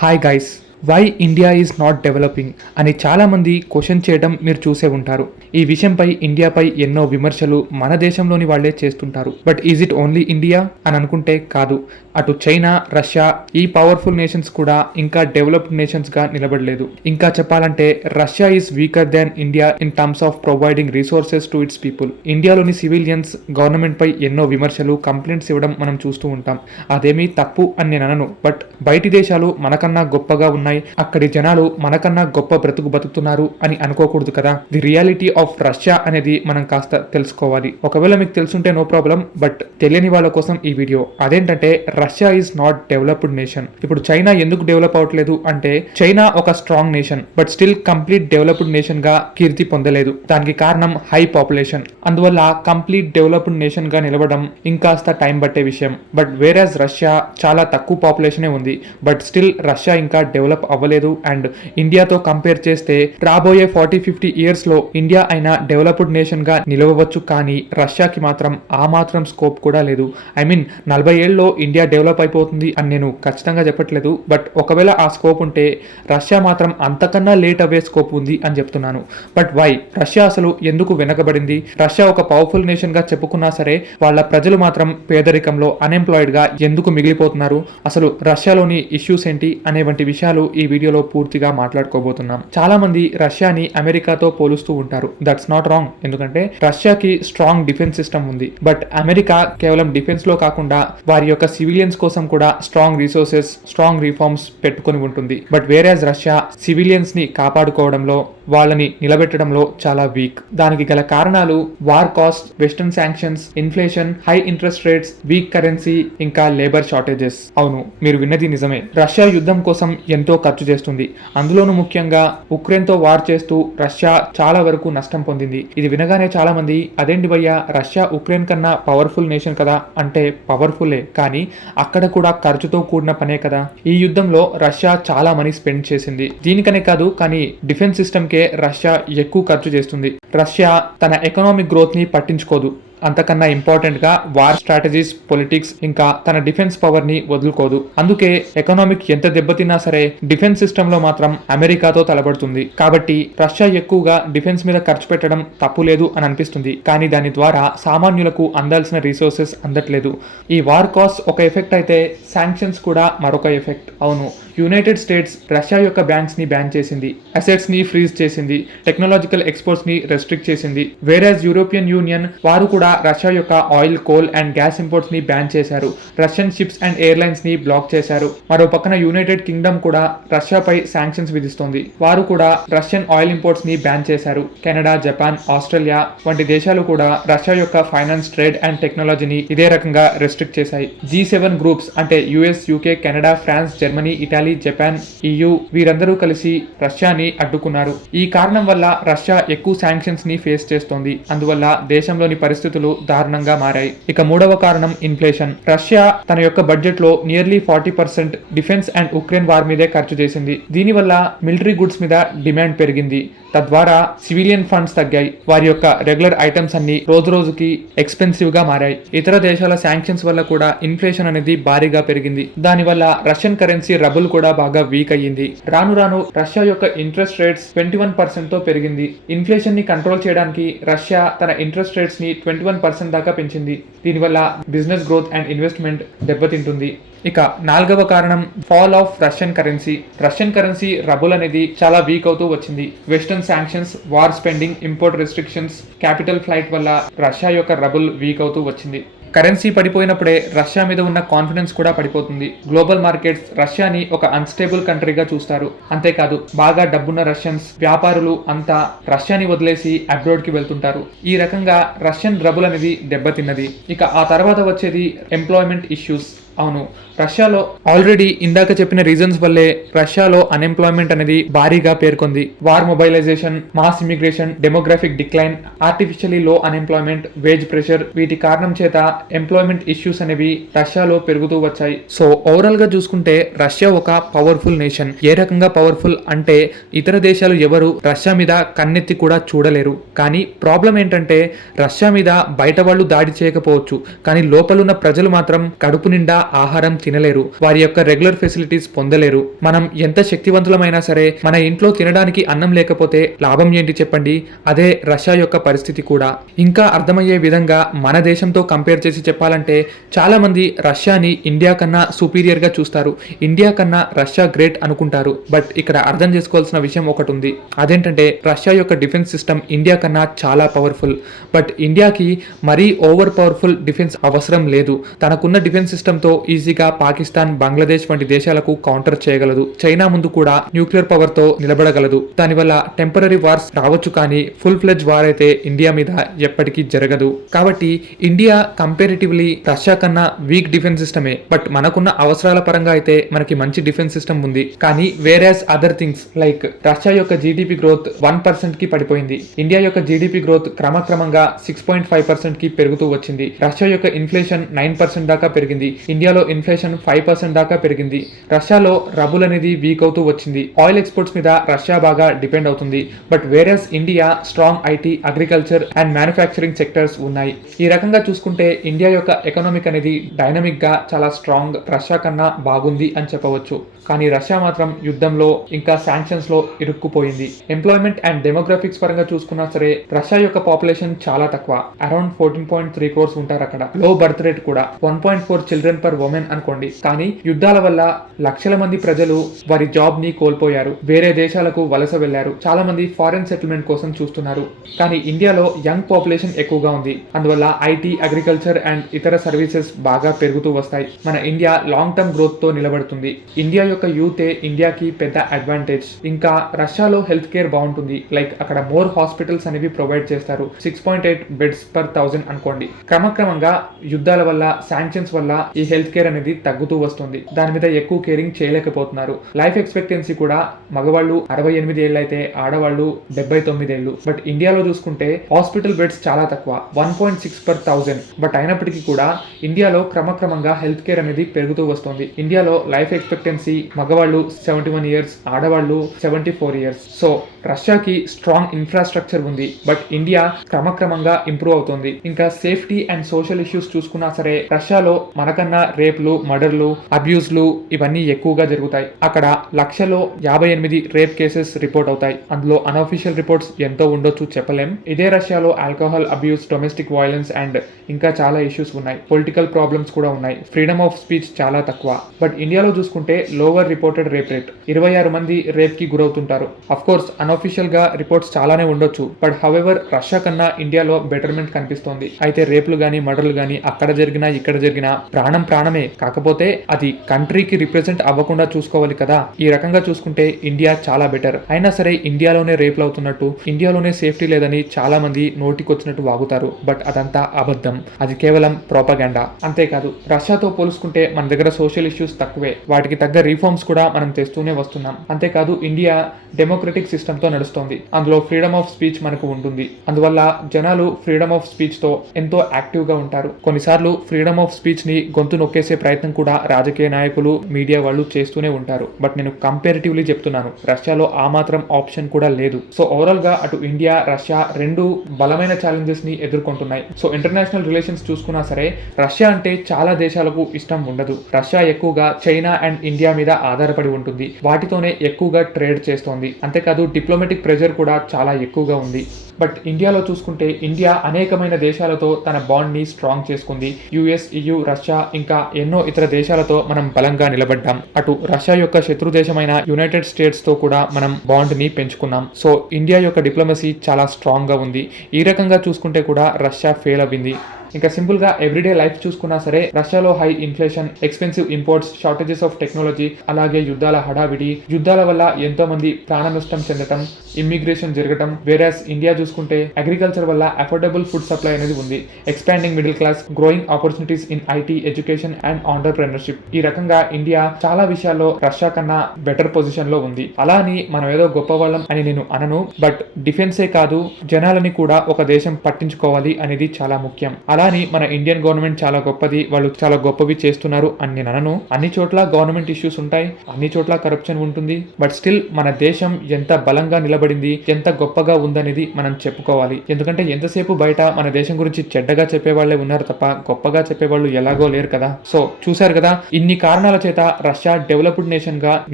Hi guys, why India is not developing అని చాలామంది question చేయడం మీరు చూసే ఉంటారు. ఈ విషయంపై ఇండియాపై ఎన్నో విమర్శలు మన దేశంలోని వాళ్లే చేస్తుంటారు. But is it only India అని అనుకుంటే కాదు. అటు చైనా, రష్యా ఈ పవర్ఫుల్ నేషన్స్ కూడా ఇంకా డెవలప్డ్ నేషన్స్గా నిలబడలేదు. ఇంకా చెప్పాలంటే Russia is weaker than India in terms of providing resources to it's people. ఇండియాలోని సివిలియన్స్ గవర్నమెంట్పై ఎన్నో విమర్శలు, కంప్లైంట్స్ ఇవ్వడం మనం చూస్తూ ఉంటాం. అదేమీ తప్పు అని నేను అనను. బట్ బయటి దేశాలు మనకన్నా గొప్పగా ఉన్నాయి, అక్కడి జనాలు మనకన్నా గొప్ప బ్రతుకు బతుకుతున్నారు అని అనుకోకూడదు కదా. ది రియాలిటీ ఆఫ్ రష్యా అనేది మనం కాస్త తెలుసుకోవాలి. ఒకవేళ మీకు తెలుసుంటే నో ప్రాబ్లం, బట్ తెలియని వాళ్ళ కోసం ఈ వీడియో. అదేంటంటే Russia is not developed nation. ఇప్పుడు చైనా ఎందుకు డెవలప్ అవట్లేదు అంటే, చైనా ఒక strong nation but still complete developed nation గా కీర్తి పొందలేదు. దానికి కారణం హై పాపులేషన్. అందువల్ల కంప్లీట్ డెవలప్డ్ నేషన్ గా నిలవడం ఇంకాస్త టైం పట్టే విషయం. బట్ వేరాజ్ రష్యా చాలా తక్కువ పాపులేషనే ఉంది, బట్ స్టిల్ రష్యా ఇంకా డెవలప్ అవ్వలేదు. అండ్ ఇండియాతో కంపేర్ చేస్తే రాబోయే 40-50 ఇయర్స్ లో ఇండియా అయినా డెవలప్డ్ నేషన్ గా నిలవవచ్చు, కానీ రష్యాకి మాత్రం ఆ మాత్రం స్కోప్ కూడా లేదు. ఐ మీన్ 40 ఏళ్ళలో ఇండియా డెవలప్ అయిపోతుంది అని నేను ఖచ్చితంగా చెప్పట్లేదు. బట్ ఒకవేళ ఆ స్కోప్ ఉంటే రష్యా మాత్రం అంతకన్నా లేట్ అవ్వే స్కోప్ ఉంది అని చెప్తున్నాను. బట్ వై రష్యా అసలు ఎందుకు వెనకబడింది? రష్యా ఒక పవర్ఫుల్ నేషన్ గా చెప్పుకున్నా సరే వాళ్ళ ప్రజలు మాత్రం పేదరికంలో, అన్ఎంప్లాయిడ్ గా ఎందుకు మిగిలిపోతున్నారు? అసలు రష్యాలోని ఇష్యూస్ ఏంటి అనే వంటి విషయాలు ఈ వీడియోలో పూర్తిగా మాట్లాడుకోబోతున్నాం. చాలా మంది రష్యాని అమెరికాతో పోలుస్తూ ఉంటారు. That's not wrong. ఎందుకంటే రష్యాకి స్ట్రాంగ్ డిఫెన్స్ సిస్టమ్ ఉంది. బట్ అమెరికా కేవలం డిఫెన్స్ లో కాకుండా వారి యొక్క సివిలియన్స్ కోసం కూడా స్ట్రాంగ్ రిసోర్సెస్, స్ట్రాంగ్ రిఫార్మ్స్ పెట్టుకుని ఉంటుంది. బట్ వేరేజ్ రష్యా సివిలియన్స్ ని కాపాడుకోవడంలో, వాళ్ళని నిలబెట్టడంలో చాలా వీక్. దానికి గల కారణాలు war cost, western sanctions, inflation, high interest rates, week currency, ఇంకా లేబర్ షార్టేజెస్. అవును, మీరు విన్నది నిజమే. రష్యా యుద్ధం కోసం ఎంతో ఖర్చు చేస్తుంది. అందులోనూ ముఖ్యంగా ఉక్రెయిన్ తో వార్ చేస్తూ రష్యా చాలా వరకు నష్టం పొందింది. ఇది వినగానే చాలా మంది అదేంటి భయ్యా, రష్యా ఉక్రెయిన్ కన్నా పవర్ఫుల్ నేషన్ కదా అంటే పవర్ఫుల్లే, కానీ అక్కడ కూడా ఖర్చుతో కూడిన పనే కదా. ఈ యుద్ధంలో రష్యా చాలా మనీ స్పెండ్ చేసింది. దీనికనే కాదు, కానీ డిఫెన్స్ సిస్టమ్ కే రష్యా ఎక్కువ ఖర్చు చేస్తుంది. రష్యా తన ఎకనామిక్ గ్రోత్ ని పట్టించుకోదు. అంతకన్నా ఇంపార్టెంట్ గా వార్ స్ట్రాటజీస్, పొలిటిక్స్, ఇంకా తన డిఫెన్స్ పవర్ ని వదులుకోదు. అందుకే ఎకనామిక్ ఎంత దెబ్బతిన్నా సరే డిఫెన్స్ సిస్టమ్ లో మాత్రం అమెరికాతో తలబడుతుంది. కాబట్టి రష్యా ఎక్కువగా డిఫెన్స్ మీద ఖర్చు పెట్టడం తప్పు లేదు అని అనిపిస్తుంది, కానీ దాని ద్వారా సామాన్యులకు అందాల్సిన రిసోర్సెస్ అందట్లేదు. ఈ వార్ కాస్ట్ ఒక ఎఫెక్ట్ అయితే శాంక్షన్స్ కూడా మరొక ఎఫెక్ట్. అవును, యునైటెడ్ స్టేట్స్ రష్యా యొక్క బ్యాంక్స్ ని బ్యాన్ చేసింది, అసెట్స్ ని ఫ్రీజ్ చేసింది, టెక్నాలజికల్ ఎక్స్పోర్ట్స్ ని రెస్ట్రిక్ట్ చేసింది. వేరేజ్ యూరోపియన్ యూనియన్ వారు కూడా రష్యా యొక్క oil, coal and gas imports ని బ్యాన్ చేశారు. రష్యన్ షిప్స్ అండ్ ఎయిర్లైన్స్ ని బ్లాక్ చేశారు. మరో పక్కన యునైటెడ్ కింగ్డమ్ కూడా రష్యాపై శాంక్షన్స్ విధిస్తోంది. వారు కూడా రష్యన్ ఆయిల్ ఇంపోర్ట్స్ ని బ్యాన్ చేశారు. కెనడా, జపాన్, ఆస్ట్రేలియా వంటి దేశాలు కూడా రష్యా యొక్క ఫైనాన్స్, ట్రేడ్ అండ్ టెక్నాలజీని ఇదే రకంగా రెస్ట్రిక్ట్ చేశాయి. G7 గ్రూప్స్ అంటే US, UK, Canada, France, Germany, Italy, Japan, EU వీరందరూ కలిసి రష్యాని అడ్డుకున్నారు. ఈ కారణం వల్ల రష్యా ఎక్కువ శాంక్షన్స్ ని ఫేస్ చేస్తోంది. అందువల్ల దేశంలోని పరిస్థితులు దారుణంగా మారాయి. ఇక మూడవ కారణం ఇన్ఫ్లేషన్. రష్యా తన యొక్క బడ్జెట్ లో nearly 40% defence and Ukraine war మీదే ఖర్చు చేసింది. దీనివల్ల మిలిటరీ గుడ్స్ మీద డిమాండ్ పెరిగింది. తద్వారా సివిలియన్ ఫండ్స్ తగ్గాయి. వారి యొక్క రెగ్యులర్ ఐటమ్స్ అన్ని రోజు రోజుకి ఎక్స్పెన్సివ్ గా మారాయి. ఇతర దేశాల శాంక్షన్స్ వల్ల కూడా ఇన్ఫ్లేషన్ అనేది భారీగా పెరిగింది. దానివల్ల రష్యన్ కరెన్సీ రబుల్ కూడా బాగా వీక్ అయ్యింది. రాను రాను రష్యా యొక్క ఇంట్రెస్ట్ రేట్స్ 21% తో పెరిగింది. ఇన్ఫ్లేషన్ ని కంట్రోల్ చేయడానికి రష్యా తన ఇంట్రెస్ట్ రేట్స్ ని 21% దాకా పెంచింది. దీనివల్ల బిజినెస్ గ్రోత్ అండ్ ఇన్వెస్ట్మెంట్ దెబ్బతింటుంది. ఇక నాలుగవ కారణం fall of Russian currency. Russian currency rubble అనేది చాలా వీక్ అవుతూ వచ్చింది. Western sanctions, war spending, import restrictions, capital flight వల్ల రష్యా యొక్క రబుల్ వీక్ అవుతూ వచ్చింది. కరెన్సీ పడిపోయినప్పుడే రష్యా మీద ఉన్న కాన్ఫిడెన్స్ కూడా పడిపోతుంది. గ్లోబల్ మార్కెట్స్ రష్యాని ఒక అన్స్టేబుల్ కంట్రీగా చూస్తారు. అంతేకాదు, బాగా డబ్బున్న రష్యన్స్, వ్యాపారులు అంతా రష్యాని వదిలేసి అబ్రాడ్ కి వెళ్తుంటారు. ఈ రకంగా రష్యన్ రబుల్ అనేది దెబ్బతిన్నది. ఇక ఆ తర్వాత వచ్చేది ఎంప్లాయ్మెంట్ ఇష్యూస్. అవును, రష్యాలో ఆల్రెడీ ఇందాక చెప్పిన రీజన్స్ వల్లే రష్యాలో అన్ఎంప్లాయ్మెంట్ అనేది భారీగా పేర్కొంది. War mobilisation, mass immigration, demographic decline, artificially లో అన్ఎంప్లాయ్మెంట్, వేజ్ ప్రెషర్, వీటి కారణం చేత ఎంప్లాయ్మెంట్ ఇష్యూస్ అనేవి రష్యాలో పెరుగుతూ వచ్చాయి. సో ఓవరాల్ గా చూసుకుంటే రష్యా ఒక పవర్ఫుల్ నేషన్. ఏ రకంగా పవర్ఫుల్ అంటే ఇతర దేశాలు ఎవరు రష్యా మీద కన్నెత్తి కూడా చూడలేరు. కానీ ప్రాబ్లం ఏంటంటే రష్యా మీద బయట వాళ్ళు దాడి చేయకపోవచ్చు, కానీ లోపలున్న ప్రజలు మాత్రం కడుపు నిండా ఆహారం తినలేరు, వారి యొక్క రెగ్యులర్ ఫెసిలిటీస్ పొందలేరు. మనం ఎంత శక్తివంతులమైనా సరే మన ఇంట్లో తినడానికి అన్నం లేకపోతే లాభం ఏంటి చెప్పండి. అదే రష్యా యొక్క పరిస్థితి కూడా. ఇంకా అర్థమయ్యే విధంగా మన దేశంతో కంపేర్ చేసి చెప్పాలంటే చాలా మంది రష్యాని ఇండియా కన్నా సుపీరియర్ గా చూస్తారు, ఇండియా కన్నా రష్యా గ్రేట్ అనుకుంటారు. బట్ ఇక్కడ అర్థం చేసుకోవాల్సిన విషయం ఒకటి ఉంది. అదేంటంటే రష్యా యొక్క డిఫెన్స్ సిస్టమ్ ఇండియా కన్నా చాలా పవర్ఫుల్. బట్ ఇండియాకి మరీ ఓవర్ పవర్ఫుల్ డిఫెన్స్ అవసరం లేదు. తనకున్న డిఫెన్స్ సిస్టమ్తో ఈజీగా పాకిస్తాన్, బంగ్లాదేశ్ వంటి దేశాలకు కౌంటర్ చేయగలదు. చైనా ముందు కూడా న్యూక్లియర్ పవర్ తో నిలబడగలదు. దానివల్ల టెంపరరీ వార్స్ రావచ్చు, కానీ ఫుల్ ఫ్లెడ్జ్ వార్ అయితే ఇండియా మీద ఎప్పటికీ జరగదు. కాబట్టి ఇండియా కంపారిటివ్లీ రష్యా కన్నా వీక్ డిఫెన్స్ సిస్టమే. బట్ మనకున్న అవసరాల పరంగా అయితే మనకి మంచి డిఫెన్స్ సిస్టమ్ ఉంది. కానీ whereas other things like Russia యొక్క జీడిపి గ్రోత్ 1% కి పడిపోయింది. ఇండియా యొక్క జీడిపి గ్రోత్ క్రమక్రమంగా 6.5% కి పెరుగుతూ వచ్చింది. రష్యా యొక్క ఇన్ఫ్లేషన్ 9% దాకా పెరిగింది. ఇండియాలో ఇన్ఫ్లేషన్ 5% దాకా పెరిగింది. రష్యాలో రబుల్ అనేది వీక్ అవుతూ వచ్చింది. ఆయిల్ ఎక్స్పోర్ట్స్ మీద రష్యా బాగా డిపెండ్ అవుతుంది. But whereas India strong IT, agriculture and manufacturing sectors ఉన్నాయి. ఈ రకంగా చూసుకుంటే ఇండియా యొక్క ఎకనామిక్ అనేది డైనమిక్ గా చాలా స్ట్రాంగ్, రష్యా కన్నా బాగుంది అని చెప్పవచ్చు. కానీ రష్యా మాత్రం యుద్ధంలో ఇంకా శాంక్షన్స్ లో ఇరుక్కుపోయింది. ఎంప్లాయ్మెంట్ అండ్ డెమోగ్రఫిక్స్ పరంగా చూసుకున్నా సరే రష్యా యొక్క పాపులేషన్ చాలా తక్కువ, అరౌండ్ 14.3 crores ఉంటారు అక్కడ. లో బర్త్ రేట్ కూడా 1.4 చిల్డ్రన్ పర్ ఉమెన్ అనుకోండి. కానీ యుద్ధాల వల్ల లక్షల మంది ప్రజలు వారి జాబ్ ని కోల్పోయారు, వేరే దేశాలకు వలస వెళ్లారు. చాలా మంది ఫారెన్ సెటిల్మెంట్ కోసం చూస్తున్నారు. కానీ ఇండియాలో యంగ్ పాపులేషన్ ఎక్కువగా ఉంది. అందువల్ల ఐటీ, అగ్రికల్చర్ అండ్ ఇతర సర్వీసెస్ బాగా పెరుగుతూ వస్తాయి. మన ఇండియా లాంగ్ టర్మ్ గ్రోత్ తో నిలబడుతుంది. ఇండియా యొక్క యూతే ఇండియాకి పెద్ద అడ్వాంటేజ్. ఇంకా రష్యాలో హెల్త్ కేర్ బాగుంటుంది. లైక్ అక్కడ మోర్ హాస్పిటల్స్ అనేవి ప్రొవైడ్ చేస్తారు. 6.8 బెడ్స్ పర్ 1000 అనుకోండి. క్రమక్రమంగా యుద్ధాల వల్ల, శాంక్షన్స్ వల్ల ఈ హెల్త్ కేర్ అనేది తగ్గుతూ వస్తుంది. దాని మీద ఎక్కువ కేరింగ్ చేయలేకపోతున్నారు. లైఫ్ ఎక్స్పెక్టెన్సీ కూడా మగవాళ్ళు 68 ఏళ్ళు అయితే ఆడవాళ్ళు 79 ఏళ్ళు. బట్ ఇండియాలో చూసుకుంటే హాస్పిటల్ బెడ్స్ చాలా తక్కువ, 1.6 per 1000. బట్ అయినప్పటికీ కూడా ఇండియాలో క్రమక్రమంగా హెల్త్ కేర్ అనేది పెరుగుతూ వస్తుంది. ఇండియాలో లైఫ్ ఎక్స్పెక్టెన్సీ మగవాళ్ళు 71 years, ఆడవాళ్ళు 74 years. సో రష్యాకి స్ట్రాంగ్ ఇన్ఫ్రాస్ట్రక్చర్ ఉంది. బట్ ఇండియా క్రమక్రమంగా ఇంప్రూవ్ అవుతుంది. ఇంకా సేఫ్టీ అండ్ సోషల్ ఇష్యూస్ చూసుకున్నా సరే రష్యాలో మనకన్నా రేప్లు, మర్డర్లు, అబ్యూస్లు ఇవన్నీ ఎక్కువగా జరుగుతాయి. అక్కడ లక్షలో 58 రేప్ కేసెస్ రిపోర్ట్ అవుతాయి. అందులో అన్అఫీషియల్ రిపోర్ట్స్ ఎంతో ఉండొచ్చు చెప్పలేం. ఇదే రష్యాలో alcohol abuse, domestic violence and ఇంకా చాలా ఇష్యూస్ ఉన్నాయి. పొలిటికల్ ప్రాబ్లమ్స్ కూడా ఉన్నాయి. ఫ్రీడమ్ ఆఫ్ స్పీచ్ చాలా తక్కువ. బట్ ఇండియాలో చూసుకుంటే లోవర్ రిపోర్టెడ్ రేప్ రేట్, 26 మంది రేప్ కి గురవుతుంటారు. అఫ్ కోర్స్ అన్అఫీషియల్ గా రిపోర్ట్స్ చాలానే ఉండొచ్చు. బట్ హవెవర్ రష్యా కన్నా ఇండియాలో బెటర్మెంట్ కనిపిస్తోంది. అయితే రేపులు గానీ, మర్డర్లు గానీ అక్కడ జరిగినా ఇక్కడ జరిగినా ప్రాణం ప్రాణమే. కాకపోతే అది కంట్రీకి రిప్రజెంట్ అవ్వకుండా చూసుకోవాలి కదా. ఈ రకంగా చూసుకుంటే ఇండియా చాలా బెటర్. అయినా సరే ఇండియాలోనే రేపులు అవుతున్నట్టు, ఇండియాలోనే సేఫ్టీ లేదని చాలా మంది నోటికొచ్చినట్టు వాగుతారు. బట్ అదంతా అబద్ధం. అది కేవలం ప్రోపగాండా. అంతేకాదు రష్యాతో పోల్చుకుంటే మన దగ్గర సోషల్ ఇష్యూస్ తక్కువే. వాటికి తగ్గ రిఫార్మ్స్ కూడా మనం తెస్తూనే వస్తున్నాం. అంతేకాదు ఇండియా డెమోక్రటిక్ సిస్టమ్ తో నడుస్తోంది. అందులో ఫ్రీడమ్ ఆఫ్ స్పీచ్ మనకు ఉంటుంది. అందువల్ల జనాలు ఫ్రీడమ్ ఆఫ్ స్పీచ్ తో ఎంతో యాక్టివ్ గా ఉంటారు. కొన్నిసార్లు ఫ్రీడమ్ ఆఫ్ స్పీచ్ ని గొంతు నొక్కేసే ప్రయత్నం కూడా రాజకీయ నాయకులు, మీడియా వాళ్ళు చేస్తూనే ఉంటారు. బట్ నేను కంపారిటివ్లీ చెప్తున్నాను, రష్యాలో ఆ మాత్రం ఆప్షన్ కూడా లేదు. సో ఓవరాల్ గా అటు ఇండియా, రష్యా రెండు బలమైన ఛాలెంజెస్ ని ఎదుర్కొంటున్నాయి. సో ఇంటర్నేషనల్ రిలేషన్స్ చూసుకున్నా సరే రష్యా అంటే చాలా దేశాలకు ఇష్టం ఉండదు. రష్యా ఎక్కువగా చైనా అండ్ ఇండియా మీద ఆధారపడి ఉంటుంది. వాటితోనే ఎక్కువగా ట్రేడ్ చేస్తోంది. అంతేకాదు డిప్లొమాటిక్ ప్రెషర్ కూడా చాలా ఎక్కువగా ఉంది. బట్ ఇండియాలో చూసుకుంటే ఇండియా అనేకమైన దేశాలతో తన బాండ్ ని స్ట్రాంగ్ చేసుకుంది. యుఎస్, EU, రష్యా ఇంకా ఎన్నో ఇతర దేశాలతో మనం బలంగా నిలబడ్డాం. అటు రష్యా యొక్క శత్రు దేశమైన యునైటెడ్ స్టేట్స్ తో కూడా మనం బాండ్ ని పెంచుకున్నాం. సో ఇండియా యొక్క డిప్లొమసీ చాలా స్ట్రాంగ్ గా ఉంది. ఈ రకంగా చూసుకుంటే కూడా రష్యా ఫెయిల్ అవ్వింది. ఇంకా సింపుల్ గా ఎవ్రీడే లైఫ్ చూసుకున్నా సరే రష్యాలో high inflation, expensive imports, shortages of technology, అలాగే యుద్ధాల హడావిడి, యుద్ధాల వల్ల ఎంతో మంది ప్రాణ నష్టం చెందటం, ఇమ్మిగ్రేషన్ జరగటం. వేరాస్ ఇండియా చూసుకుంటే అగ్రికల్చర్ వల్ల అఫోర్డబుల్ ఫుడ్ సప్లై అనేది ఉంది. Expanding middle class, growing opportunities in IT, education and entrepreneurship. ఈ రకంగా ఇండియా చాలా విషయాల్లో రష్యా కన్నా బెటర్ పొజిషన్ లో ఉంది. అలా అని మనం ఏదో గొప్పవాళ్ళం అని నేను అనను. బట్ డిఫెన్సే కాదు, జనాలని కూడా ఒక దేశం పట్టించుకోవాలి అనేది చాలా ముఖ్యం. అలా అని మన ఇండియన్ గవర్నమెంట్ చాలా గొప్పది, వాళ్ళు చాలా గొప్పవి చేస్తున్నారు అని నేను అనను. అన్ని చోట్ల గవర్నమెంట్ ఇష్యూస్ ఉంటాయి, అన్ని చోట్ల కరప్షన్ ఉంటుంది. బట్ స్టిల్ మన దేశం ఎంత బలంగా నిలబడింది, ఎంత గొప్పగా ఉందనేది మనం చెప్పుకోవాలి. ఎందుకంటే ఎంతసేపు బయట మన దేశం గురించి చెడ్డగా చెప్పేవాళ్లే ఉన్నారు తప్ప గొప్పగా చెప్పేవాళ్ళు ఎలాగో లేరు కదా. సో చూశారు కదా, ఇన్ని కారణాల చేత రష్యా డెవలప్డ్ నేషన్ గా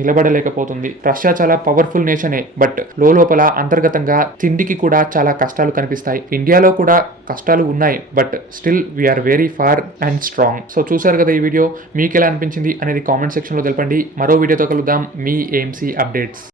నిలబడలేకపోతుంది. రష్యా చాలా పవర్ఫుల్ నేషనే, బట్ లోపల అంతర్గతంగా తిండికి కూడా చాలా కష్టాలు కనిపిస్తాయి. ఇండియాలో కూడా కష్టాలు ఉన్నాయి, but still we are very far and strong. So చూశారు కదా ఈ వీడియో, మీకు ఎలా అనిపించింది అనేది కామెంట్ సెక్షన్ లో తెలపండి. మరో వీడియోతో కలుద్దాం. మీ ఏఎంసీ అప్డేట్స్.